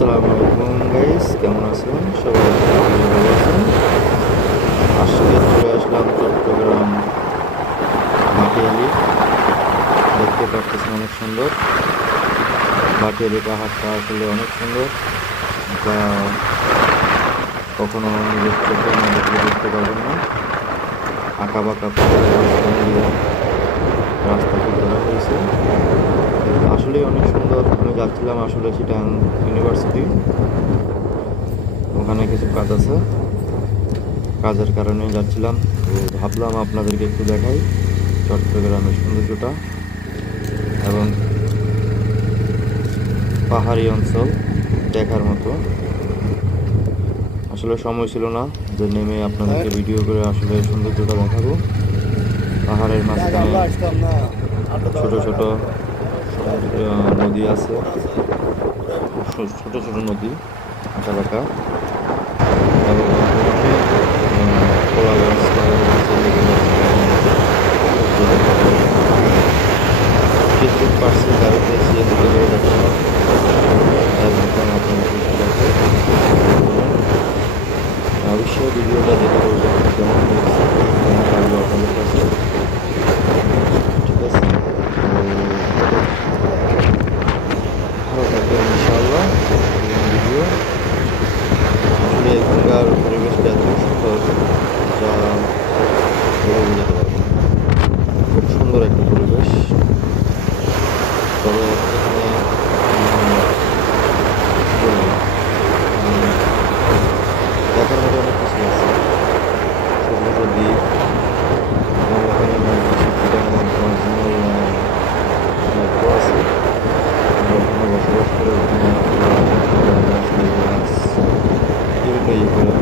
আসসালামু আলাইকুম গাইস, কেমন আছেন সবাই? ভালো আছেন? আজকে চলে আসলাম চট্টগ্রাম ভাটিয়ালি। দেখতে পাচ্ছেন অনেক সুন্দর। ভাটিয়ালি পাহাড়টা আসলে অনেক সুন্দর, যা কখনো নিজের চোখে না দেখলে বুঝতে পারবেন না। আঁকা বাঁকা পাহাড়ের মাঝখান দিয়ে রাস্তাটি করা হয়েছে, আসলেই অনেক সুন্দর। আমি যাচ্ছিলাম আসলে চিটাং ইউনিভার্সিটি, ওখানে কিছু কাজ আছে, কাজের কারণে যাচ্ছিলাম। তো ভাবলাম আপনাদেরকে একটু দেখাই চট্টগ্রামের সৌন্দর্যটা এবং পাহাড়ি অঞ্চল দেখার মতো। আসলে সময় ছিল না যে নেমে আপনাদেরকে ভিডিও করে আসলে সৌন্দর্যটা দেখাবো। পাহাড়ের মাঝখানে ছোট ছোট নদী আছে, খুব ছোট ছোট নদী, আঁকা বাঁকা, এবং কোলাগঞ্জ ফেসবুক পার্সে গাড়িতে এসে দিকে করে যাচ্ছিল। তাই ভাবলাম আপনাদেরকে একটু দেখাই। অবশ্যই ভিডিওটা দেখে বলবেন কেমন হয়েছে, কেমন লাগলো আপনাদের কাছে। ঠিক আছে, তো ভালো থাকবেন ইনশাআল্লাহ। ভিডিও আসলে এখানকার পরিবেশটা এত সুন্দর, যা বলে বোঝাতে পারবো না। খুব সুন্দর একটা পরিবেশ। তবে এখানে দেখার মতো অনেক কিছু আছে, ছোট ছোট দ্বীপ, এবং এখানে অরিজিনাল আছে। আমরা ওখানে বসবাস করে ওখানে মাছ, লেবু গাছ, বিভিন্ন ইয়ে করে